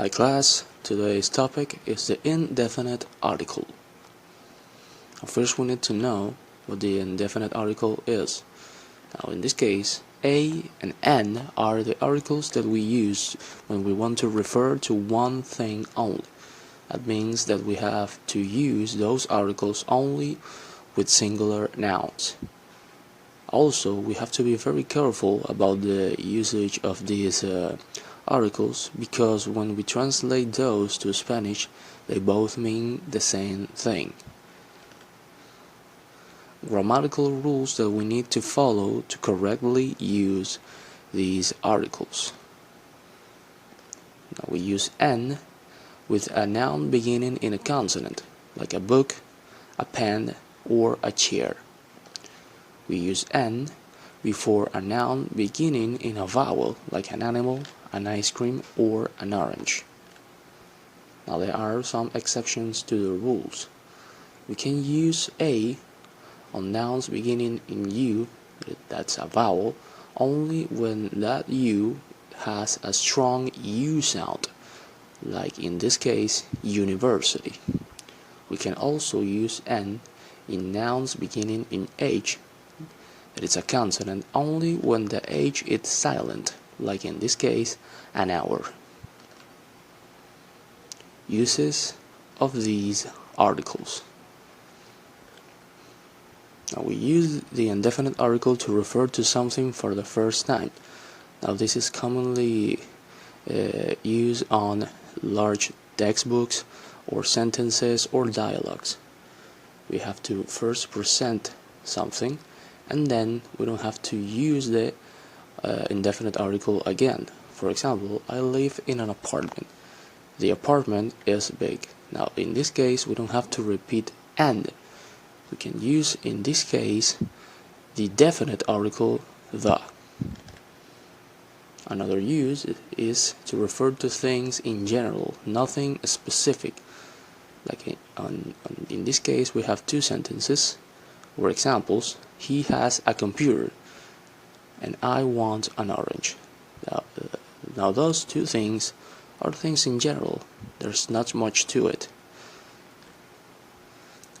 Hi class, today's topic is the indefinite article. First we need to know what the indefinite article is. Now in this case, A and N are the articles that we use when we want to refer to one thing only. That means that we have to use those articles only with singular nouns. Also, we have to be very careful about the usage of these articles, because when we translate those to Spanish, they both mean the same thing. Grammatical rules that we need to follow to correctly use these articles. Now we use N with a noun beginning in a consonant, like a book, a pen, or a chair. We use N before a noun beginning in a vowel, like an animal, an ice cream, or an orange. Now there are some exceptions to the rules. We can use A on nouns beginning in U, that's a vowel, only when that U has a strong U sound, like in this case, university. We can also use N in nouns beginning in H, that is a consonant, only when the H is silent, like in this case, an hour. Uses of these articles. Now we use the indefinite article to refer to something for the first time. Now this is commonly used on large textbooks or sentences or dialogues. We have to first present something, and then we don't have to use the indefinite article again. For example, I live in an apartment. The apartment is big. Now in this case we don't have to repeat and. We can use in this case the definite article the. Another use is to refer to things in general, nothing specific. Like in this case we have two sentences or examples. He has a computer and I want an orange. Now those two things are things in general. There's not much to it.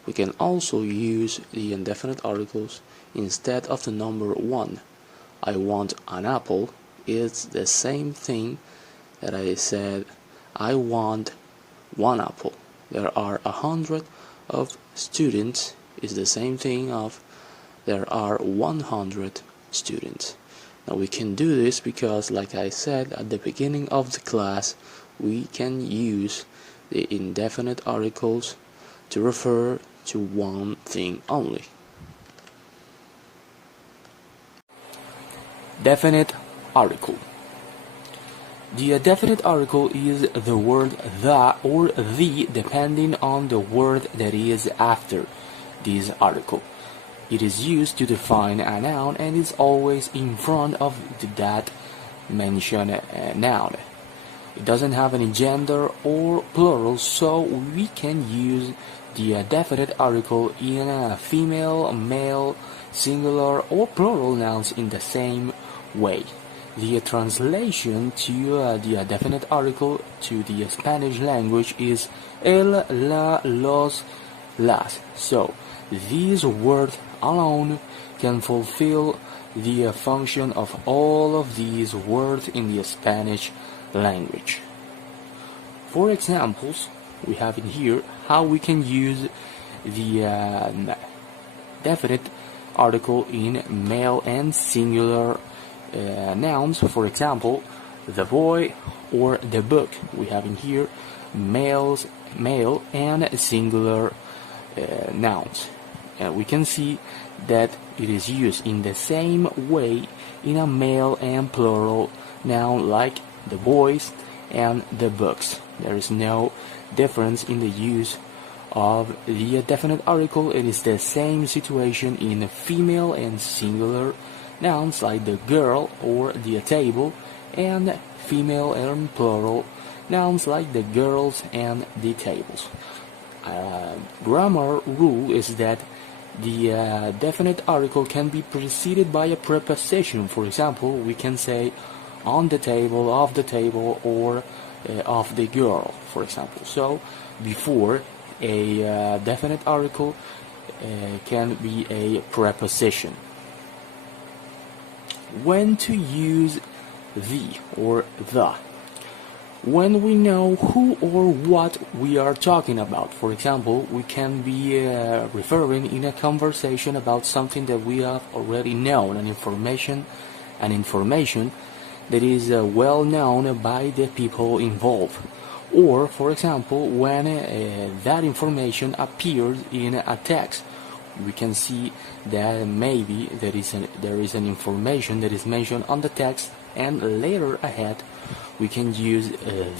We can also use the indefinite articles instead of the number 1. I want an apple is the same thing that I said I want one apple. There are 100 of students is the same thing of there are 100 students. Now we can do this because, like I said at the beginning of the class, we can use the indefinite articles to refer to one thing only. Definite article. The definite article is the word the or the depending on the word that is after this article. It is used to define a noun and is always in front of that mentioned noun. It doesn't have any gender or plural, so we can use the definite article in a female, male, singular, or plural nouns in the same way. The translation to the definite article to the Spanish language is el, la, los, las. So these words alone can fulfill the function of all of these words in the Spanish language. For examples, we have in here how we can use the definite article in male and singular nouns. For example, the boy or the book. We have in here male and singular nouns. We can see that it is used in the same way in a male and plural noun, like the boys and the books. There is no difference in the use of the definite article. It is the same situation in female and singular nouns, like the girl or the table, and female and plural nouns like the girls and the tables. Grammar rule is that the definite article can be preceded by a preposition. For example, we can say on the table, of the table, or of the girl, for example. So before a definite article can be a preposition. When to use the or the? When we know who or what we are talking about. For example, we can be referring in a conversation about something that we have already known, an information that is well known by the people involved. Or, for example, when that information appears in a text, we can see that maybe there is an information that is mentioned on the text, and later ahead we can use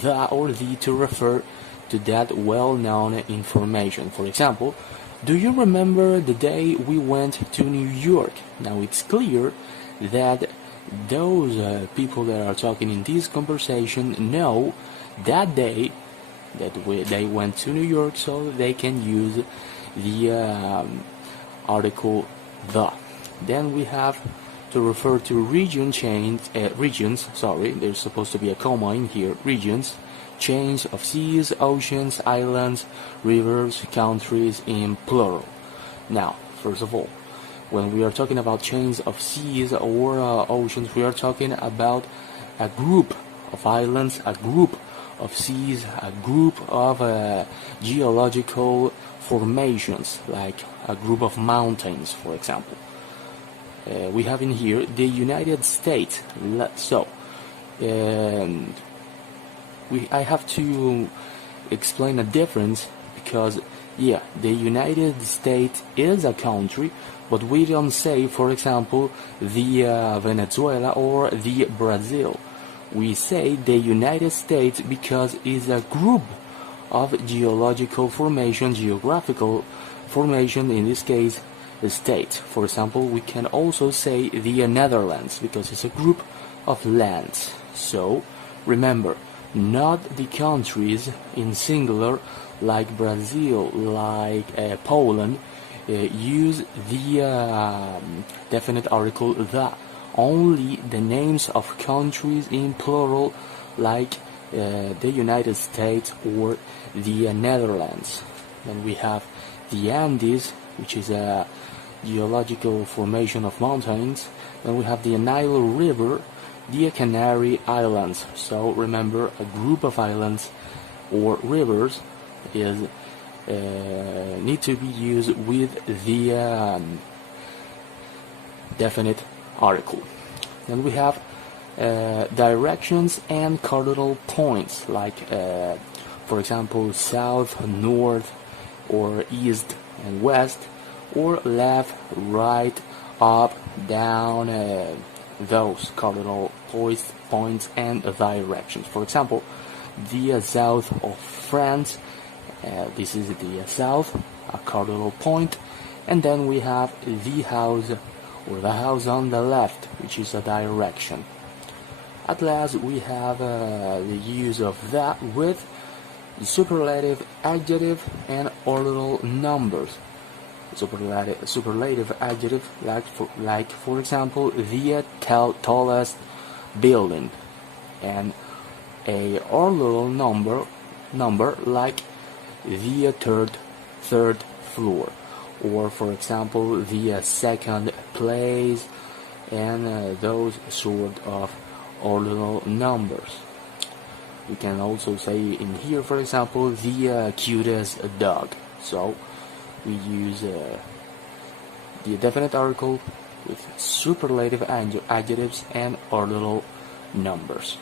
the or the to refer to that well-known information. For example, do you remember the day we went to New York? Now it's clear that those people that are talking in this conversation know that day that they went to New York, so they can use the article the. Then we have to refer to regions, there's supposed to be a comma in here, regions, chains of seas, oceans, islands, rivers, countries in plural. Now, first of all, when we are talking about chains of seas or oceans, we are talking about a group of islands, a group of seas, a group of geological formations, like a group of mountains, for example. We have in here the United States. So I have to explain a difference, because the United States is a country, but we don't say, for example, the Venezuela or the Brazil. We say the United States because it's a group of geological formation, geographical formation, in this case state. For example, we can also say the Netherlands because it's a group of lands. So remember, not the countries in singular like Brazil, like Poland, use the definite article the. Only the names of countries in plural like the United States or the Netherlands. Then we have the Andes, which is a geological formation of mountains. Then we have the Nile River, the Canary Islands. So remember, a group of islands or rivers is need to be used with the definite article. Then we have directions and cardinal points, like for example, south, north, or east and west, or left, right, up, down, those cardinal points and directions. For example, the south of France, this is the south, a cardinal point, and then we have the house or the house on the left, which is a direction. At last, we have the use of that with superlative, adjective, and ordinal numbers. Superlative adjective, like for example, the tallest building, and a ordinal number like the third floor, or for example the second place, and those sort of ordinal numbers. We can also say in here, for example, the cutest dog. So we use the definite article with superlative adjectives and ordinal numbers.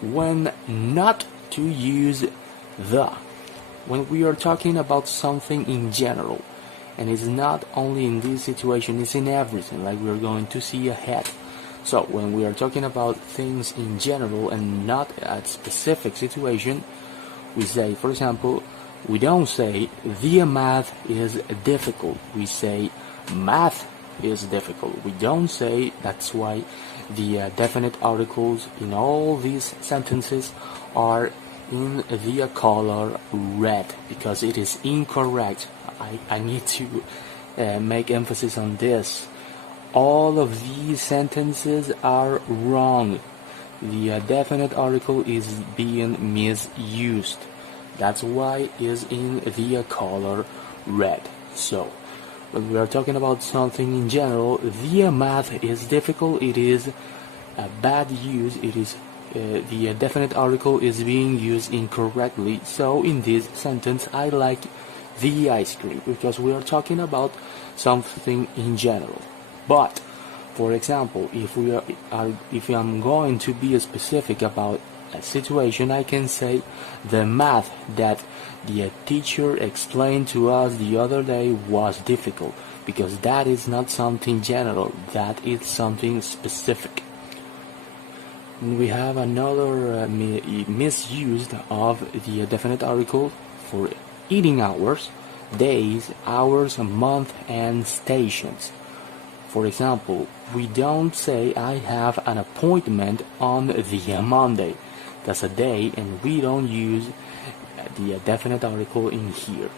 When not to use the. When we are talking about something in general, and it's not only in this situation, it's in everything, like we're going to see ahead. So when we are talking about things in general and not a specific situation, we say, for example, we don't say the math is difficult. We say math is difficult. We don't say. That's why the definite articles in all these sentences are in the color red, because it is incorrect. I need to make emphasis on this. All of these sentences are wrong. the definite article is being misused. That's why it is in the color red. So, when we are talking about something in general, the math is difficult, it is a bad use, it is the definite article is being used incorrectly. So in this sentence, I like the ice cream because we are talking about something in general. But for example, if I'm going to be specific about a situation, I can say the math that the teacher explained to us the other day was difficult, because that is not something general, that is something specific. We have another misuse of the definite article for eating hours, days, hours, month, and stations. For example, we don't say I have an appointment on the Monday. That's a day, and we don't use the definite article in here.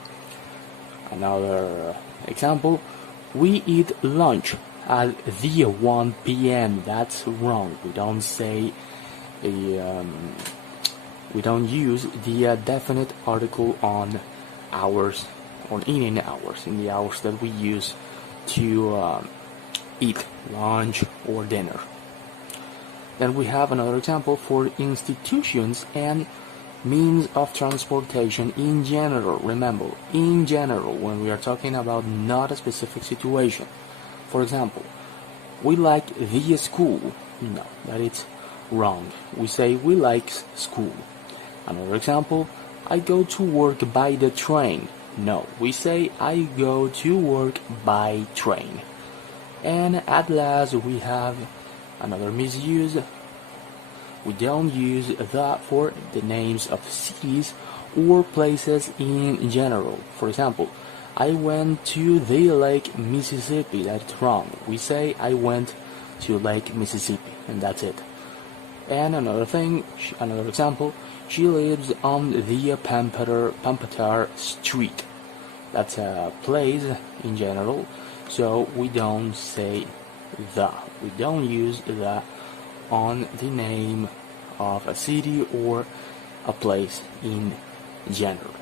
Another example, we eat lunch at the 1 p.m. That's wrong. We don't say we don't use the definite article on hours, on eating hours, in the hours that we use to eat lunch or dinner. Then we have another example for institutions and means of transportation in general. Remember, in general, when we are talking about not a specific situation. For example, we like the school. No, that is wrong. We say we like school. Another example, I go to work by the train. No, we say I go to work by train. And at last we have another misuse. We don't use the for the names of cities or places in general. For example, I went to the Lake Mississippi. That's wrong. We say I went to Lake Mississippi, and that's it. And another example, she lives on the Pampatare Street. That's a place in general, so we don't say the. We don't use the on the name of a city or a place in general.